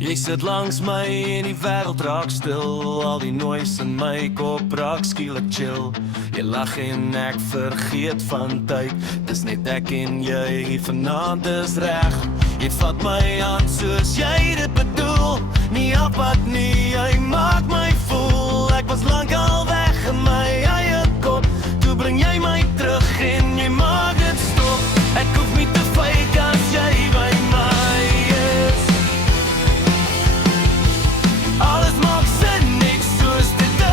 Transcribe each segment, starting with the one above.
Jy sit langs my en die wêreld raak stil. Al die noise in my kop raak skielik chill. Jy lag en ek vergeet van tyd. Dis net ek en jy, vanaand is reg. Jy vat my aan soos jy dit bedoel. Nie apart nie, jy maak my voel. Ek was lank al weg in my eie kop. Toe bring jy my terug en jy maak dit stop. Ek hoef nie te fake as jy by my is. Alles maak sin, niks soos dit is.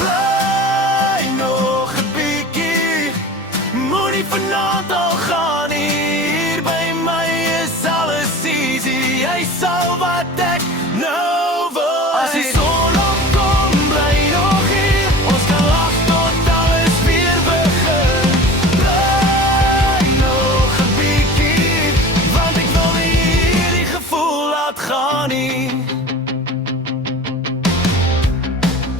Bly nog 'n bietjie, moenie vanaand al gaan nie. Hier by my is alles easy, jy sal wat ek nou wil. As die son opkom, bly nog hier. Ons kan lag tot alles weer begin. Bly nog 'n bietjie, want ek wil nie hierdie gevoel laat gaan nie.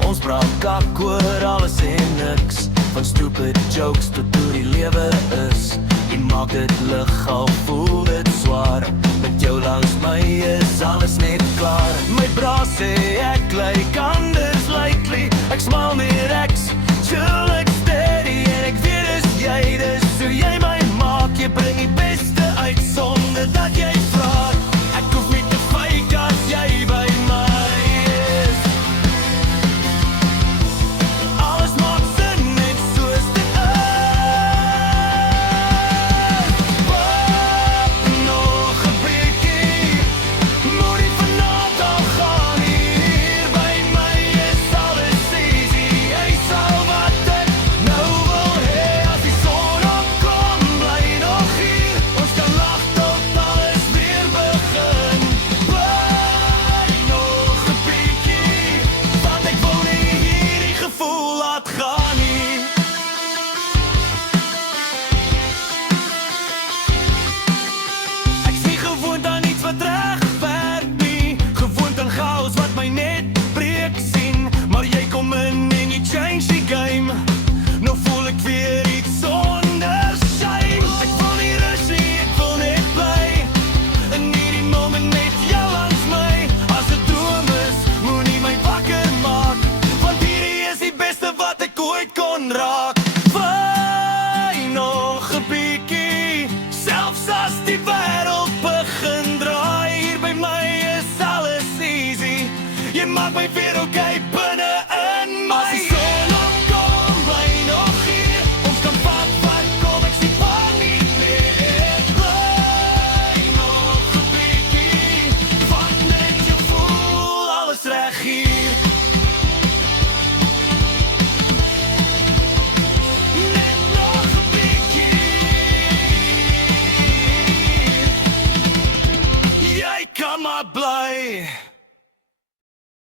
Ons praat kak oor alles en niks, van stupid jokes tot hoe die lewe is. Jy maak dit lig al voel dit swaar. Met jou langs my is alles net klaar. My bra sê ek lyk anders lately. Ek smaal meer, ek's chill, ek steady. En ek weet is jy, dis hoe jy my maak. Jy bring die beste uit sonder dat jy vra. Ek hoef nie te fake as jy by my is. Alles maak sin, net soos dit is. Wacht nog 'n bietjie, moenie vanaand al gaan nie. Hier by my is alles easy, jy sal wat ek nou wil hê. As die son opkom, bly nog hier. Ons kan lag tot alles weer begin. Bly nog 'n bietjie, want ek wil nie hierdie gevoel laat gaan nie. Ek sien gewoond aan iets wat reg werk nie. Gewoond aan chaos wat my net breek sien. Maar jy kom in en jy change die game. Nou voel ek weer iets sonder shame. Ek wil nie rus nie, ek wil net bly. In hierdie moment net jou langs my. As dit droom is, moenie my wakker maak. Want hierdie is die beste wat ek ooit kon raak. Bly nog 'n bietjie, selfs as die wêreld begin draai. Hier by my is alles easy, jy maak my weer okay binne in my. As die son opkom, bly nog hier. Ons kan vat wat kom, ek sien van nie meer. Bly nog 'n bietjie, vat net jou voel, alles reg hier. Net nog 'n bietjie, jy kan maar bly.